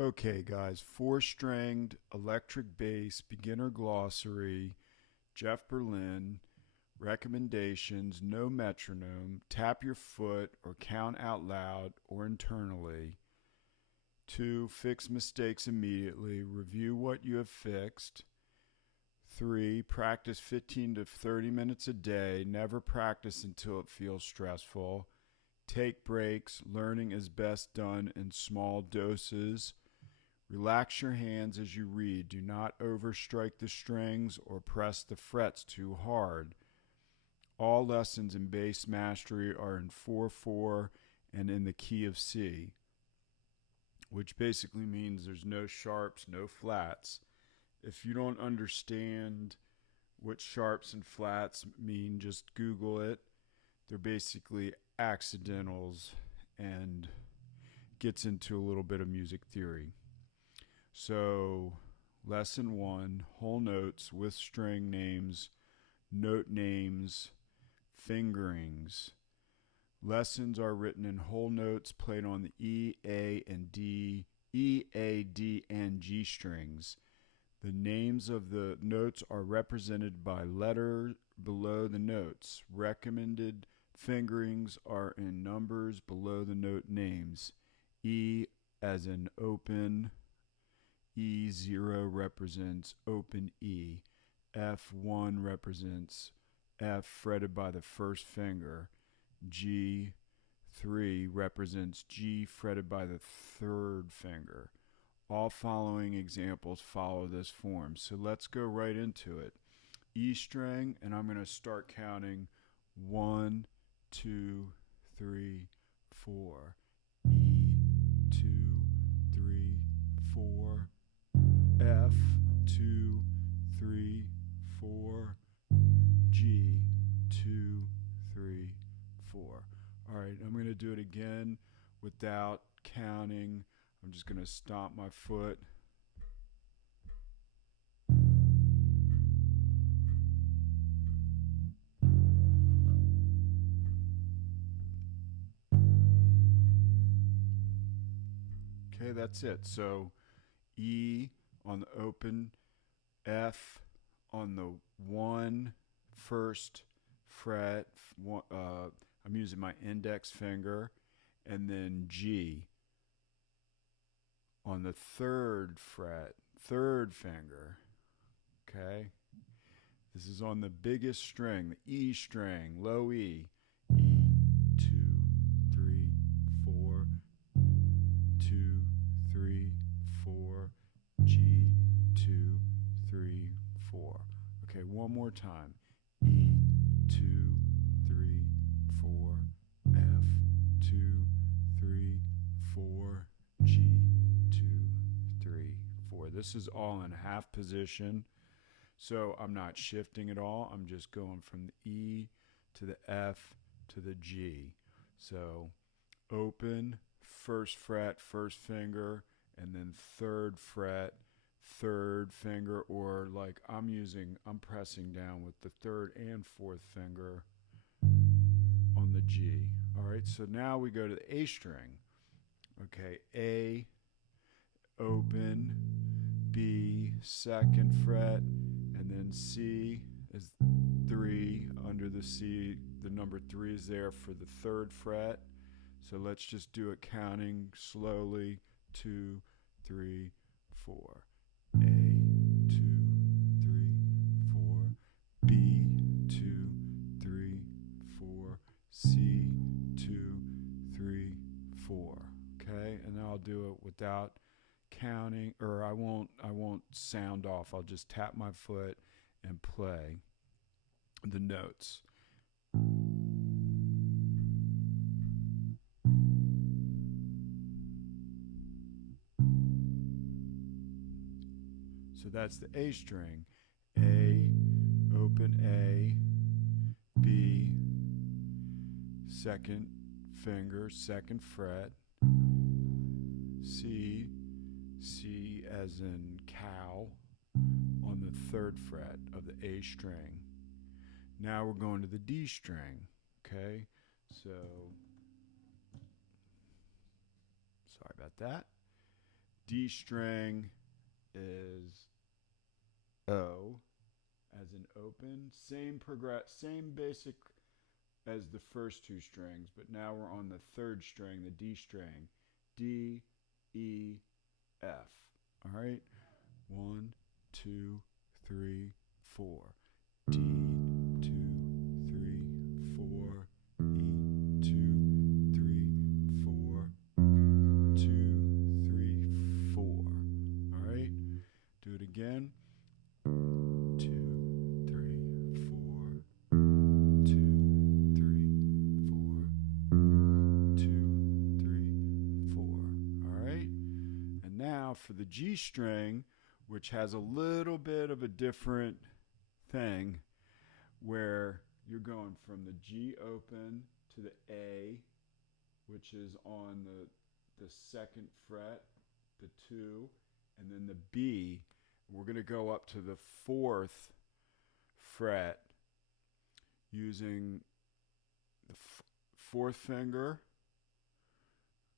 Okay, guys, four-stringed electric bass, beginner glossary, Jeff Berlin, recommendations, no metronome, tap your foot or count out loud or internally. Two, fix mistakes immediately, review what you have fixed. Three, practice 15 to 30 minutes a day, never practice until it feels stressful. Take breaks, learning is best done in small doses. Relax your hands as you read. Do not overstrike the strings or press the frets too hard. All lessons in bass mastery are in 4/4 and in the key of C, which basically means there's no sharps, no flats. If you don't understand what sharps and flats mean, just Google it. They're basically accidentals and gets into a little bit of music theory. So, lesson one, whole notes with string names, note names, fingerings. Lessons are written in whole notes played on the E, A, and D, E, A, D, and G strings. The names of the notes are represented by letters below the notes. Recommended fingerings are in numbers below the note names. E as in open, E0 represents open E. F1 represents F fretted by the first finger. G3 represents G fretted by the third finger. All following examples follow this form. So let's go right into it. E string, and I'm going to start counting 1, 2, 3, 4. E, 2, 3, 4. F, 2, 3, 4. G, 2, 3, 4. All right, I'm going to do it again without counting. I'm just going to stomp my foot. Okay, that's it. So E on the open, F on the one first fret. I'm using my index finger, and then G on the third fret, third finger. Okay, this is on the biggest string, the E string, low E. E, 2, 3, 4, 2, 3, 4, G, 2, 3, 4. Okay, one more time. E, 2, 3, 4, F, 2, 3, 4, G, 2, 3, 4. This is all in half position, so I'm not shifting at all. I'm just going from the E to the F to the G. So open, first fret, first finger, and then third fret, third finger, or like I'm pressing down with the third and fourth finger on the G. All right, so now we go to the A string. Okay, A, open, B, second fret, and then C is 3 under the C. The number 3 is there for the third fret. So let's just do it counting slowly. 2, 3, 4. A, 2, 3, 4. B, 2, 3, 4. C, 2, 3, 4. Okay, and now I'll do it without counting, or I won't sound off. I'll just tap my foot and play the notes. So that's the A string. A, open A, B, second finger, second fret, C, C as in cow, on the third fret of the A string. Now we're going to the D string. Okay, so sorry about that. D string is O as an open. Same basic as the first two strings, but now we're on the third string, the D string. D, E, F. All right. 1, 2, 3, 4. D, 2, 3, 4. E, 2, 3, 4. 2, 3, 4. All right. Do it again. 2, 3, 4. 2, 3, 4. 2, 3, 4. All right. And now for the G string, which has a little bit of a different thing, where you're going from the G open to the A, which is on the second fret, the 2, and then the B. We're going to go up to the 4th fret using the 4th finger.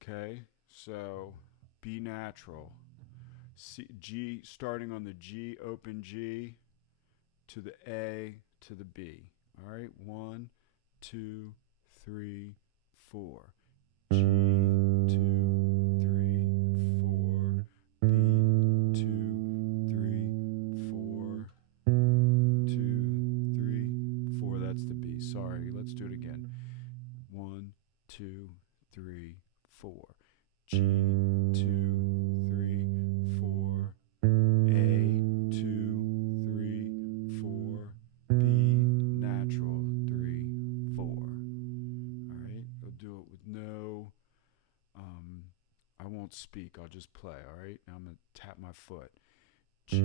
Okay, so B natural. C, G, starting on the G, open G, to the A, to the B. All right, 1, 2, 3, 4. G, 2, 3, 4. B, 2, 3, 4. 2, 3, 4. That's the B. Sorry, let's do it again. 1, 2, 3, 4. G, 2, 3, 4. A, 2, 3, 4. B, natural, 3, 4. All right, we'll do it with no, I won't speak, I'll just play, all right? Now I'm going to tap my foot. G, 2.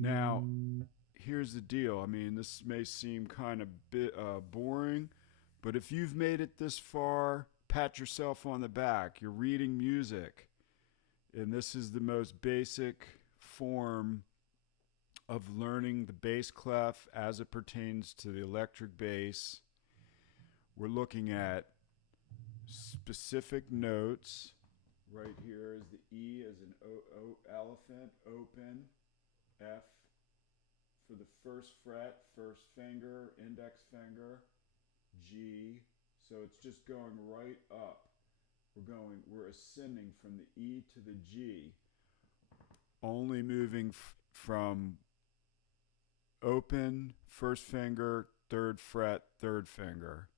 Now, here's the deal. I mean, this may seem kind of boring, but if you've made it this far, pat yourself on the back. You're reading music, and this is the most basic form of learning the bass clef as it pertains to the electric bass. We're looking at specific notes. Right here is the E as an elephant, open, F for the first fret, first finger, index finger, G. So it's just going right up. We're ascending from the E to the G, only moving from open, first finger, third fret, third finger.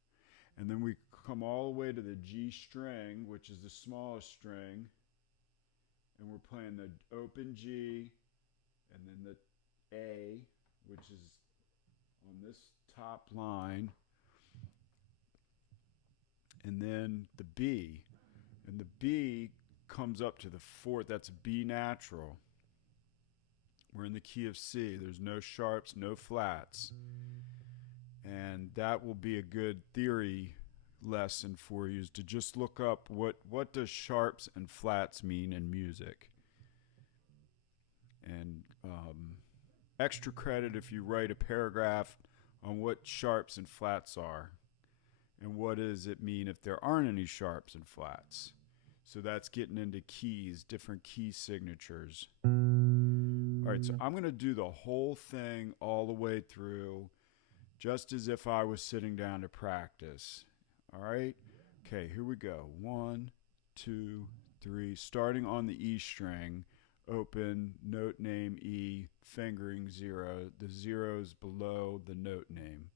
And then we come all the way to the G string, which is the smallest string, and we're playing the open G, and then the A, which is on this top line, and then the B. And the B comes up to the 4th. That's B natural. We're in the key of C. There's no sharps, no flats. And that will be a good theory lesson for you, is to just look up what does sharps and flats mean in music. And extra credit if you write a paragraph on what sharps and flats are, and what does it mean if there aren't any sharps and flats. So that's getting into keys, different key signatures. All right, so I'm going to do the whole thing all the way through, just as if I was sitting down to practice. All right? Okay, here we go. 1, 2, 3. Starting on the E string, open, note name E, fingering 0. The 0 is below the note name.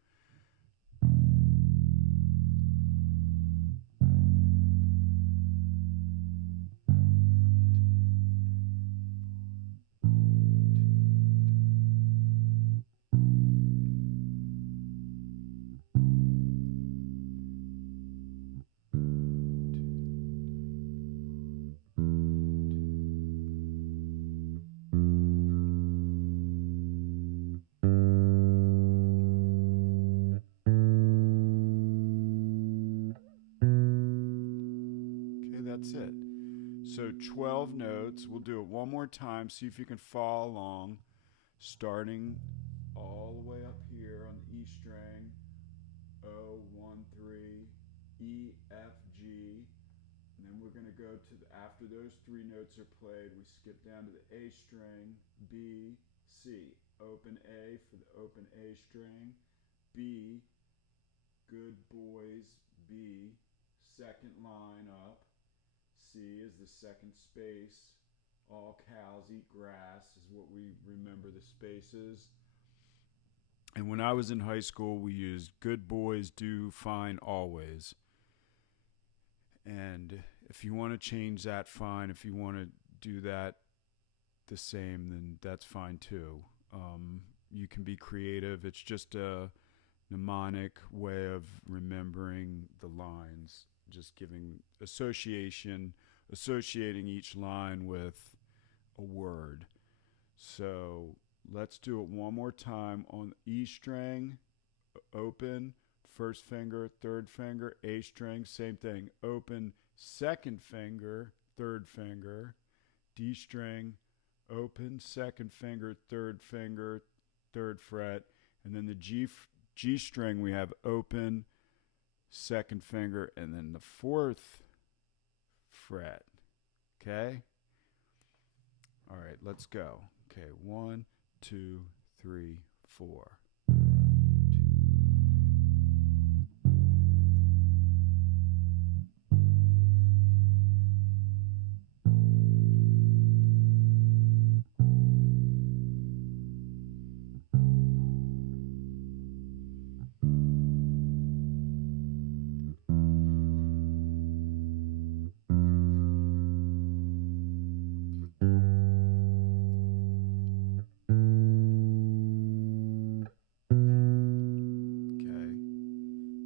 That's it. So 12 notes. We'll do it one more time. See if you can follow along. Starting all the way up here on the E string. E, F, G. And then we're going to go to after those three notes are played, we skip down to the A string, B, C. Open A for the open A string, B, good boys, B, second line up, C is the second space, all cows eat grass is what we remember the spaces. And when I was in high school, we used good boys do fine always. And if you want to change that, fine. If you want to do that the same, then that's fine too. You can be creative. It's just a mnemonic way of remembering the lines, just giving associating each line with a word. So let's do it one more time on E string, open, first finger, third finger, A string, same thing, open, second finger, third finger, D string, open, second finger, third finger, third fret, and then the G string we have open, second finger, and then the fourth fret. Okay? All right, let's go. Okay, 1, 2, 3, 4.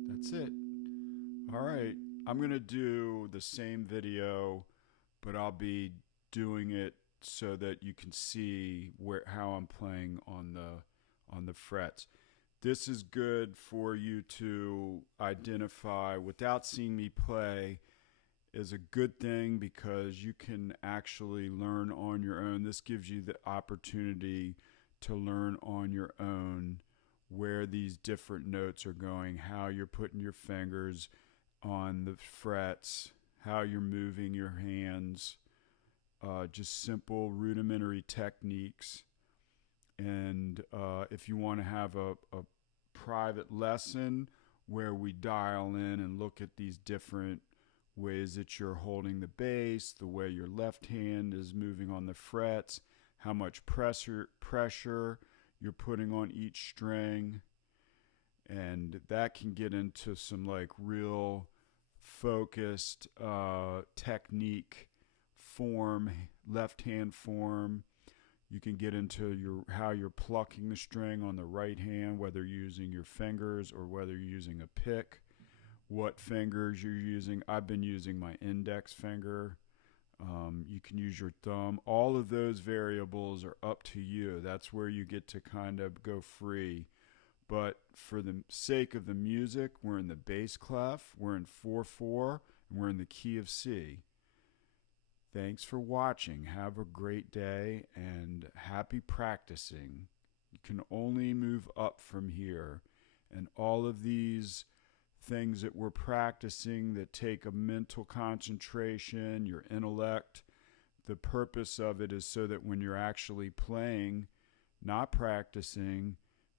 That's it. All right. I'm going to do the same video, but I'll be doing it so that you can see how I'm playing on the frets. This is good for you to identify without seeing me play is a good thing because you can actually learn on your own. This gives you the opportunity to learn on your own where these different notes are going, how you're putting your fingers on the frets, how you're moving your hands, just simple rudimentary techniques. And if you want to have a private lesson where we dial in and look at these different ways that you're holding the bass, the way your left hand is moving on the frets, how much pressure you're putting on each string, and that can get into some like real focused technique form, left hand form. You can get into how you're plucking the string on the right hand, whether you're using your fingers or whether you're using a pick, what fingers you're using. I've been using my index finger. You can use your thumb. All of those variables are up to you. That's where you get to kind of go free. But for the sake of the music, we're in the bass clef, we're in 4/4, and we're in the key of C. Thanks for watching. Have a great day and happy practicing. You can only move up from here. And all of these things that we're practicing that take a mental concentration, your intellect, the purpose of it is so that when you're actually playing, not practicing,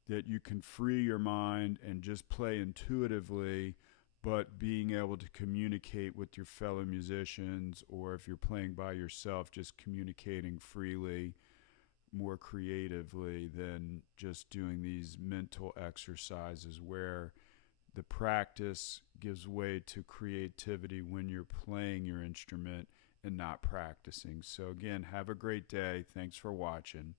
that you can free your mind and just play intuitively, but being able to communicate with your fellow musicians, or if you're playing by yourself, just communicating freely, more creatively than just doing these mental exercises where the practice gives way to creativity when you're playing your instrument and not practicing. So again, have a great day. Thanks for watching.